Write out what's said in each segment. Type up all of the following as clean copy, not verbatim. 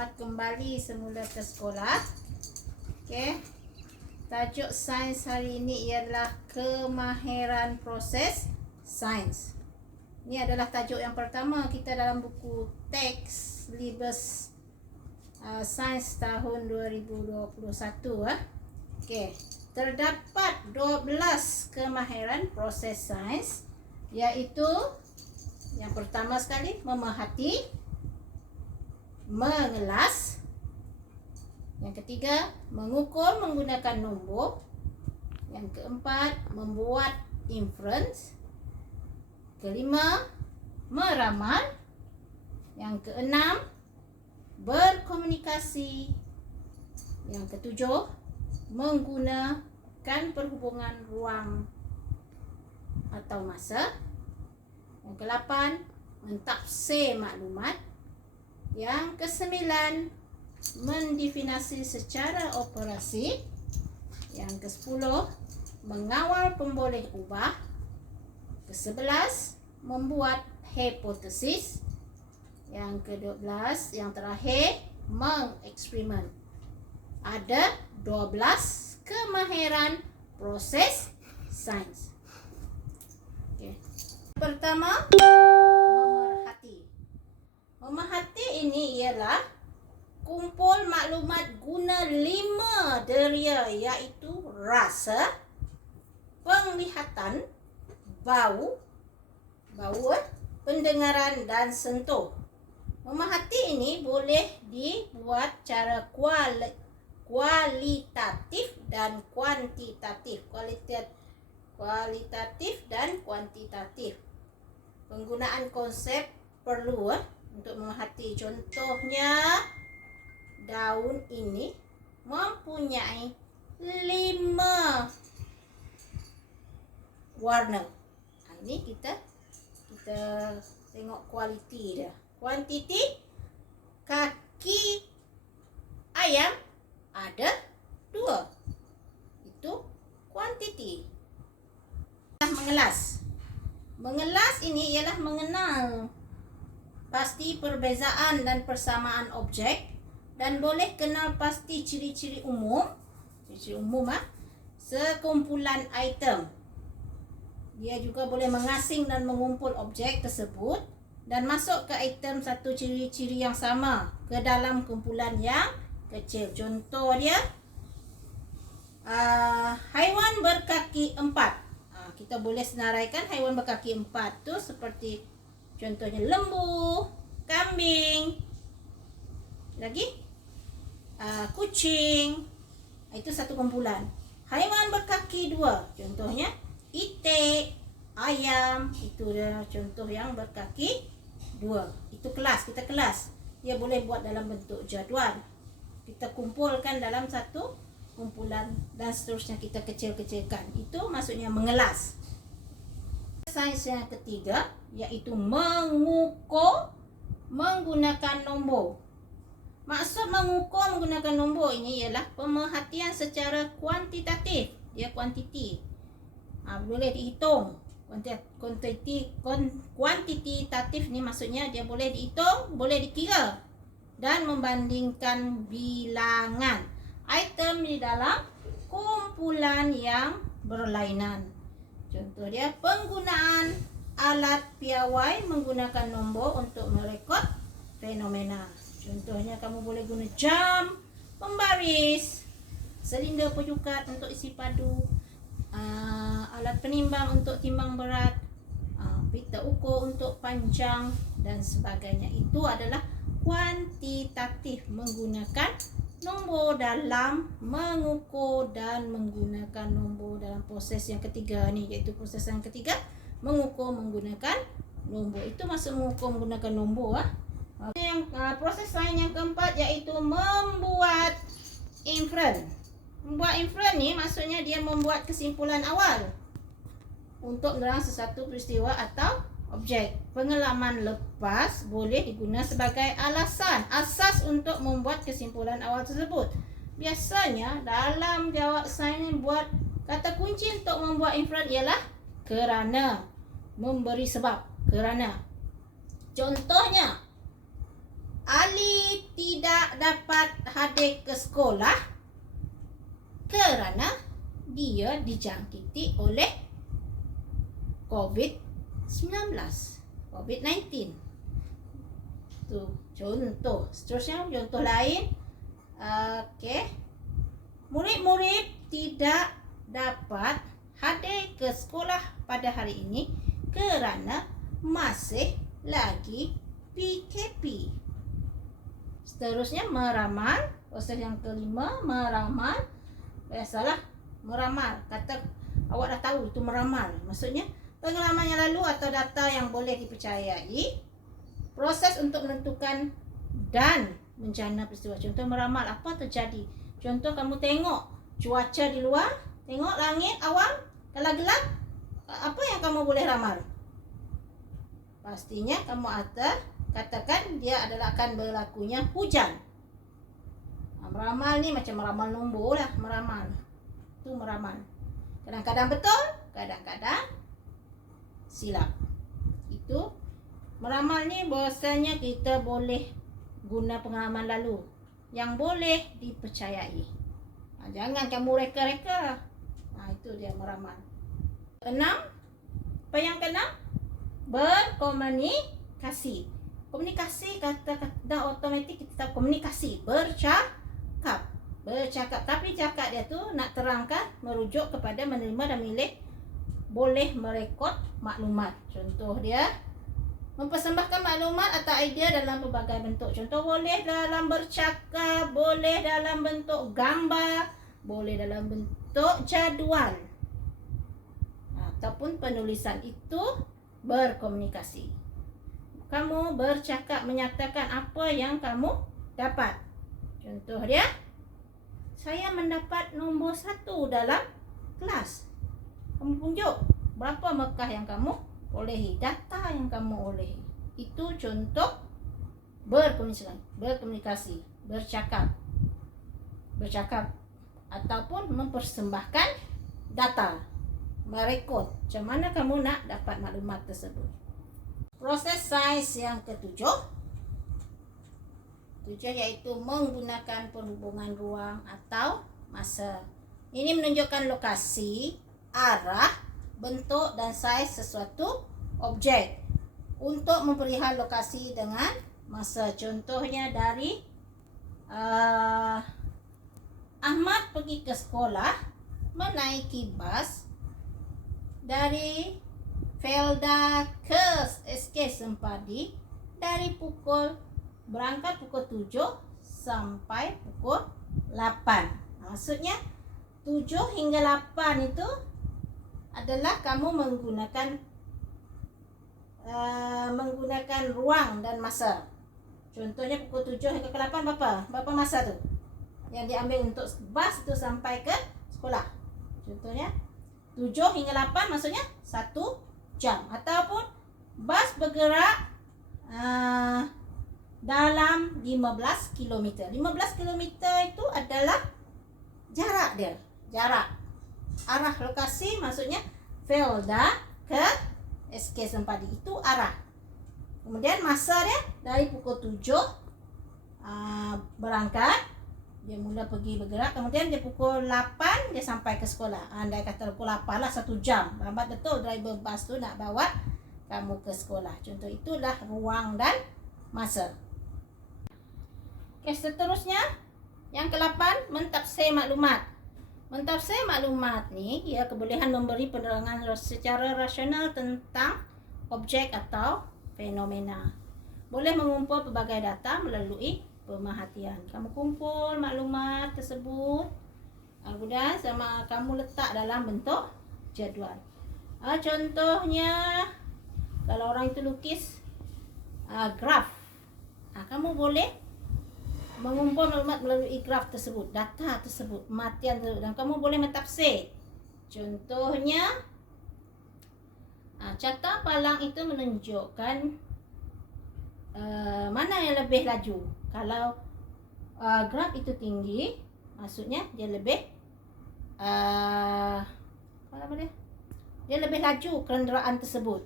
selamat kembali semula ke sekolah. Okey. Tajuk sains hari ini ialah kemahiran proses sains. Ini adalah tajuk yang pertama kita dalam buku teks Syllabus Sains tahun 2021. Okey. Terdapat 12 kemahiran proses sains, iaitu yang pertama sekali memerhati, mengelas. Yang ketiga, mengukur menggunakan nombor. Yang keempat, membuat inference. Kelima, meramal. Yang keenam, berkomunikasi. Yang ketujuh, menggunakan perhubungan ruang atau masa. Yang ke-8, mentafsir maklumat. Yang ke-9, mendefinisi secara operasi. Yang ke-10, mengawal pemboleh ubah. Ke-11, membuat hipotesis. Yang ke-12, yang terakhir, mengeksperimen. Ada 12 kemahiran proses sains. Okay. Pertama, memerhati. Memerhati ini ialah kumpul maklumat guna 5 deria, iaitu rasa, penglihatan, bau, pendengaran dan sentuh. Memerhati ini boleh dibuat cara kualitatif dan kuantitatif. Kualitatif dan kuantitatif. Penggunaan konsep perlu untuk memerhati. Contohnya, daun ini mempunyai 5 warna. Ini kita tengok kualiti dia. Kuantiti, kaki ayam ada 2. Itu kuantiti. Mengelas. Mengelas ini ialah mengenal pasti perbezaan dan persamaan objek, dan boleh kenal pasti ciri-ciri umum. Ciri-ciri umum sekumpulan item. Dia juga boleh mengasing dan mengumpul objek tersebut dan masuk ke item satu ciri-ciri yang sama ke dalam kumpulan yang kecil. Contoh dia, haiwan berkaki 4. Kita boleh senaraikan haiwan berkaki 4 tu seperti contohnya lembu, kambing, lagi kucing. Itu satu kumpulan. Haiwan berkaki 2, contohnya itik, ayam. Itu dia contoh yang berkaki 2. Itu kelas, kita kelas. Dia boleh buat dalam bentuk jadual. Kita kumpulkan dalam satu kumpulan dan seterusnya kita kecil-kecilkan. Itu maksudnya mengelas. Sains yang ketiga iaitu mengukur menggunakan nombor. Maksud mengukur menggunakan nombor ini ialah pemerhatian secara kuantitatif. Dia kuantiti. Boleh dihitung. Kuantitatif ni maksudnya dia boleh dihitung, boleh dikira dan membandingkan bilangan item di dalam kumpulan yang berlainan. Contoh dia, penggunaan alat piawai menggunakan nombor untuk merekod fenomena. Contohnya, kamu boleh guna jam, pembaris, silinder penyukat untuk isi padu, alat penimbang untuk timbang berat, pita ukur untuk panjang dan sebagainya. Itu adalah kuantitatif, menggunakan nombor dalam mengukur dan menggunakan nombor dalam proses yang ketiga ni, iaitu proses yang ketiga, mengukur menggunakan nombor. Itu maksud mengukur menggunakan nombor. Yang proses sains yang keempat iaitu membuat inference. Membuat inference ni maksudnya dia membuat kesimpulan awal untuk menerang sesuatu peristiwa atau objek. Pengalaman lepas boleh digunakan sebagai asas untuk membuat kesimpulan awal tersebut. Biasanya dalam jawab sains buat kata kunci untuk membuat inference ialah kerana, memberi sebab, kerana. Contohnya, Ali tidak dapat hadir ke sekolah kerana dia dijangkiti oleh COVID-19. COVID-19. Tu contoh. Seterusnya contoh lain. Okey. Murid-murid tidak dapat hadir ke sekolah pada hari ini kerana masih lagi PKP. Seterusnya meramal. Proses yang kelima, meramal. Biasalah meramal. Kata awak dah tahu itu meramal. Maksudnya pengalaman yang lalu atau data yang boleh dipercayai. Proses untuk menentukan dan bencana peristiwa. Contoh meramal apa terjadi. Contoh kamu tengok cuaca di luar, tengok langit, awan, kalau gelap, apa yang kamu boleh ramal? Pastinya kamu katakan dia adalah akan berlakunya hujan. Meramal ni macam meramal nombor lah, meramal. Itu meramal. Kadang-kadang betul, kadang-kadang silap. Itu meramal ni bahasanya kita boleh guna pengalaman lalu yang boleh dipercayai. Jangan kamu reka-reka. Itu dia meramal. 6. Apa yang keenam? Berkomunikasi. Komunikasi kata otomatik kita tahu komunikasi, bercakap. Tapi cakap dia tu nak terangkan merujuk kepada menerima dan milih, boleh merekod maklumat. Contoh dia mempersembahkan maklumat atau idea dalam pelbagai bentuk. Contoh boleh dalam bercakap, boleh dalam bentuk gambar, boleh dalam bentuk jadual. Ataupun penulisan. Itu berkomunikasi. Kamu bercakap menyatakan apa yang kamu dapat. Contoh dia, saya mendapat nombor 1 dalam kelas. Kamu tunjuk berapa markah yang kamu olehi, data yang kamu olehi. Itu contoh berkomunikasi, bercakap ataupun mempersembahkan data, merekod macam mana kamu nak dapat maklumat tersebut. Proses sains yang ketujuh iaitu menggunakan perhubungan ruang atau masa. Ini menunjukkan lokasi, arah, bentuk dan saiz sesuatu objek untuk memperlihat lokasi dengan masa. Contohnya dari Ahmad pergi ke sekolah menaiki bas dari Felda ke SK Sempadi berangkat pukul 7 sampai pukul 8. Maksudnya 7 hingga 8 itu adalah kamu menggunakan ruang dan masa. Contohnya pukul 7 hingga ke 8 berapa masa tu yang diambil untuk bas itu sampai ke sekolah. Contohnya 7 hingga 8 maksudnya 1 jam. Ataupun bas bergerak dalam 15 km. 15 km itu adalah jarak dia. Arah lokasi maksudnya Felda ke SK Sempadi itu arah. Kemudian masa dia dari pukul 7 berangkat, dia mula pergi bergerak, kemudian dia pukul 8 dia sampai ke sekolah. Andai kata pukul 8 lah, 1 jam. Lambat betul driver bas tu nak bawa kamu ke sekolah. Contoh itulah ruang dan masa. Seterusnya yang ke-8, mentafsir maklumat. Mentafsir maklumat ni ia kebolehan memberi penerangan secara rasional tentang objek atau fenomena. Boleh mengumpul pelbagai data melalui pemerhatian. Kamu kumpul maklumat tersebut, kemudian sama kamu letak dalam bentuk jadual. Contohnya kalau orang itu lukis graf, kamu boleh mengumpul maklumat melalui graf tersebut, data tersebut, pemerhatian tersebut, dan kamu boleh mentafsir. Contohnya carta palang itu menunjukkan mana yang lebih laju. Kalau graf itu tinggi, maksudnya dia lebih dia lebih laju kenderaan tersebut.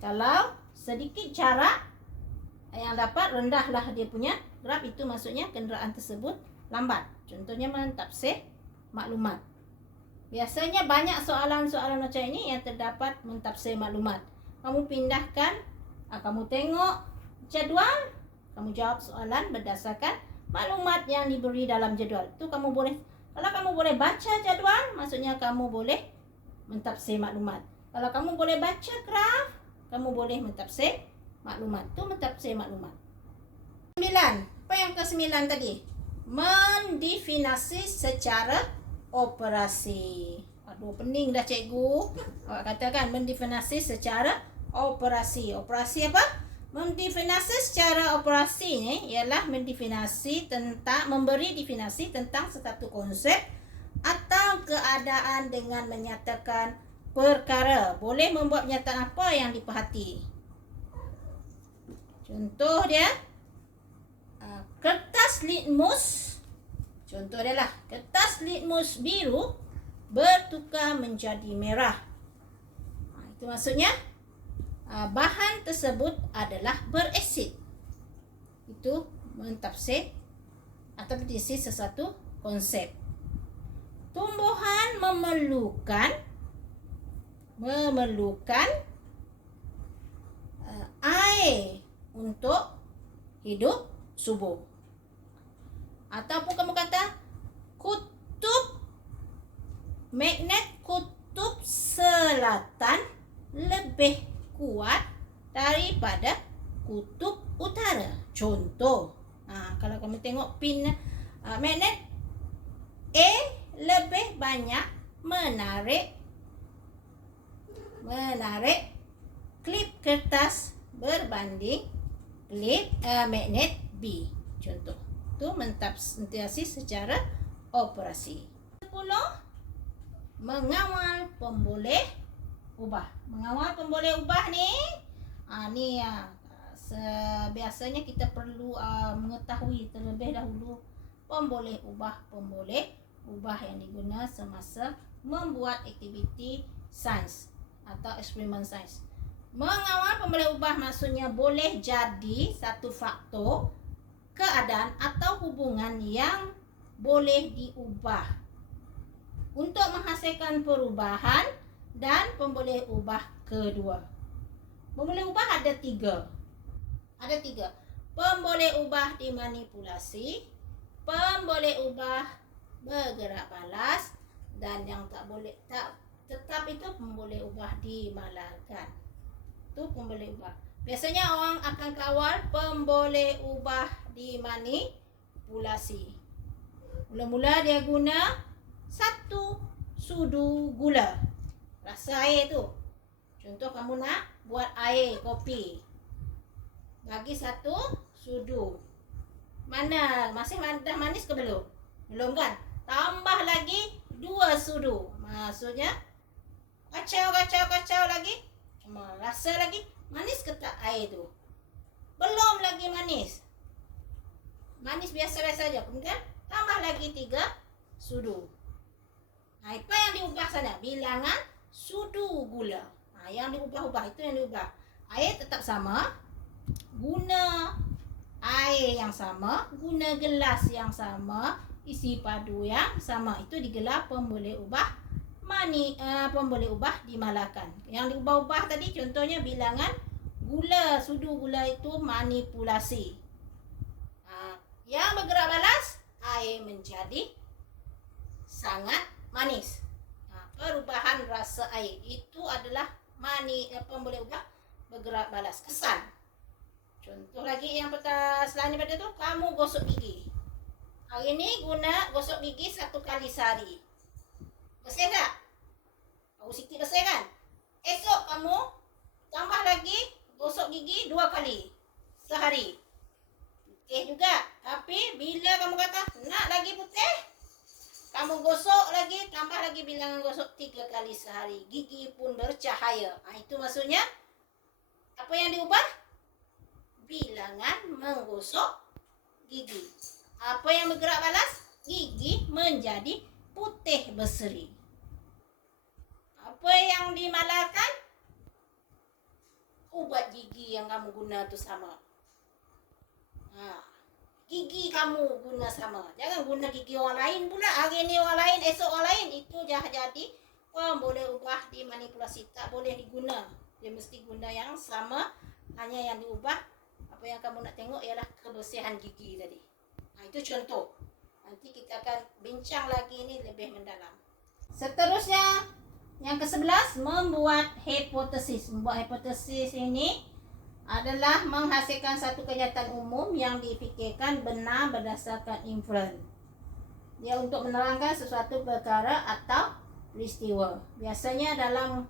Kalau sedikit jarak, yang dapat rendahlah dia punya graf, itu maksudnya kenderaan tersebut lambat. Contohnya mentafsir maklumat. Biasanya banyak soalan-soalan macam ini yang terdapat mentafsir maklumat. Kamu pindahkan, kamu tengok jadual, kamu jawab soalan berdasarkan maklumat yang diberi dalam jadual. Itu kamu boleh, kalau kamu boleh baca jadual, maksudnya kamu boleh mentafsir maklumat. Kalau kamu boleh baca graf, kamu boleh mentafsir maklumat. Itu mentafsir maklumat. 9. Apa yang ke-9 tadi? Mendefinisi secara operasi. Aduh, pening dah cikgu. Awak katakan mendefinisi secara operasi. Operasi apa? Mendefinisi secara operasi ni ialah mendefinisi tentang, memberi definisi tentang satu konsep atau keadaan dengan menyatakan perkara. Boleh membuat pernyataan apa yang diperhati. Contoh dia, kertas litmus. Contoh dia lah, kertas litmus biru bertukar menjadi merah. Itu maksudnya bahan tersebut adalah berasid. Itu mentafsir atau definisi sesuatu konsep. Tumbuhan memerlukan air untuk hidup subur. Ataupun kamu kata kutub magnet kutub selatan lebih kuat daripada kutub utara. Contoh, kalau kamu tengok pin magnet A lebih banyak menarik klip kertas berbanding klip magnet B. Contoh. Itu mentafsir secara operasi. 10. Mengawal pemboleh ubah. Mengawal pemboleh ubah ni, biasanya kita perlu mengetahui terlebih dahulu pemboleh ubah yang digunakan semasa membuat aktiviti sains atau eksperimen sains. Mengawal pemboleh ubah maksudnya boleh jadi satu faktor, keadaan atau hubungan yang boleh diubah untuk menghasilkan perubahan dan pemboleh ubah kedua. Pemboleh ubah ada tiga. Pemboleh ubah dimanipulasi, pemboleh ubah bergerak balas, dan yang tetap itu pemboleh ubah dimalarkan. Itu pemboleh ubah. Biasanya orang akan kawal pemboleh ubah dimanipulasi. Mula-mula dia guna 1 sudu gula. Rasa air tu. Contoh kamu nak buat air kopi. Bagi 1 sudu. Mana? Masih dah manis ke belum? Belum kan? Tambah lagi 2 sudu. Maksudnya kacau lagi. Rasa lagi manis ke tak air tu? Belum lagi manis. Manis biasa-biasa saja. Kemudian tambah lagi 3 sudu. Apa yang diubah sana? Bilangan sudu gula. Yang diubah-ubah itu yang diubah. Air tetap sama. Guna air yang sama. Guna gelas yang sama. Isi padu yang sama. Itu digelar pemboleh ubah pemboleh ubah dimalarkan. Yang diubah-ubah tadi contohnya bilangan gula, sudu gula itu manipulasi. Yang bergerak balas, air menjadi sangat manis. Perubahan rasa air itu adalah pemboleh ubah bergerak balas. Kesan. Contoh lagi yang selain daripada itu, kamu gosok gigi. Hari ini guna gosok gigi 1 kali sehari. Bersih tak? Tahu sikit bersih kan? Esok kamu tambah lagi gosok gigi 2 kali sehari. Putih juga. Tapi bila kamu kata nak lagi putih, kamu gosok lagi, tambah lagi bilangan gosok 3 kali sehari. Gigi pun bercahaya. Itu maksudnya apa yang diubah? Bilangan menggosok gigi. Apa yang bergerak balas? Gigi menjadi putih berseri. Apa yang dimalarkan? Ubat gigi yang kamu guna tu sama. Gigi kamu guna sama. Jangan guna gigi orang lain pula. Hari ni orang lain, esok orang lain. Itu dah jadi. Kau boleh ubah, dimanipulasi. Tak boleh diguna. Dia mesti guna yang sama. Hanya yang diubah, apa yang kamu nak tengok ialah kebersihan gigi tadi. Itu contoh. Nanti kita akan bincang lagi ni lebih mendalam. Seterusnya, yang ke-11, membuat hipotesis. Membuat hipotesis ini adalah menghasilkan satu kenyataan umum yang difikirkan benar berdasarkan inferen. Dia untuk menerangkan sesuatu perkara atau peristiwa. Biasanya dalam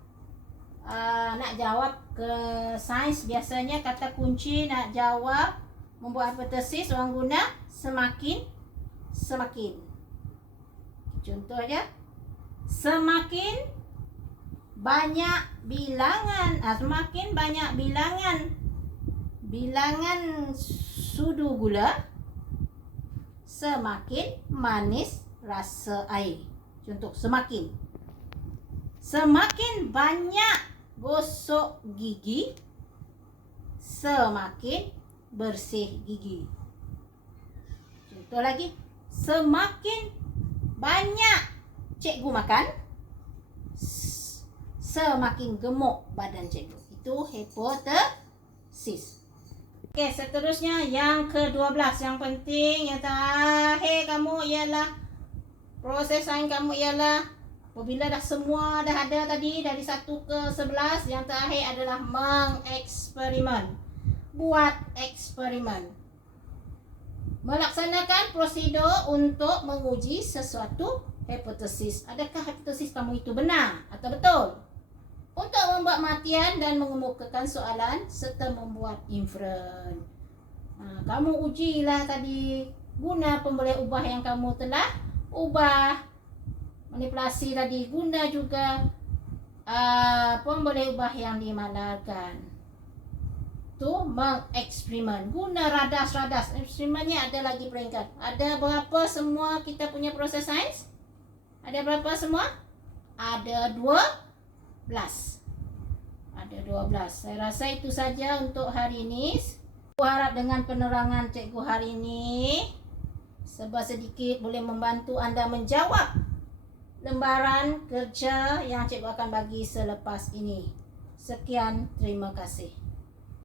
nak jawab ke sains, biasanya kata kunci nak jawab membuat hipotesis orang guna semakin. Contohnya, semakin banyak bilangan, semakin banyak bilangan sudu gula, semakin manis rasa air. Contoh, semakin banyak gosok gigi, semakin bersih gigi. Contoh lagi, semakin banyak cikgu makan, semakin gemuk badan cikgu. Itu hipotesis. Okey, seterusnya yang ke-12, yang penting, yang terakhir kamu ialah proses sains kamu ialah apabila dah semua dah ada tadi dari 1 ke 11, yang terakhir adalah mengeksperimen. Buat eksperimen. Melaksanakan prosedur untuk menguji sesuatu hipotesis. Adakah hipotesis kamu itu benar atau betul? Untuk membuat matian dan mengemukakan soalan serta membuat inferen. Kamu ujilah tadi, guna pemboleh ubah yang kamu telah ubah. Manipulasi tadi, guna juga pemboleh ubah yang dimanalkan. Tu mengeksperimen. Guna radas-radas. Eksperimennya ada lagi peringkat. Ada berapa semua kita punya proses sains? Ada berapa semua? Ada 12. Ada 12. Saya rasa itu saja untuk hari ini. Aku harap dengan penerangan cikgu hari ini sedikit boleh membantu anda menjawab lembaran kerja yang cikgu akan bagi selepas ini. Sekian, terima kasih.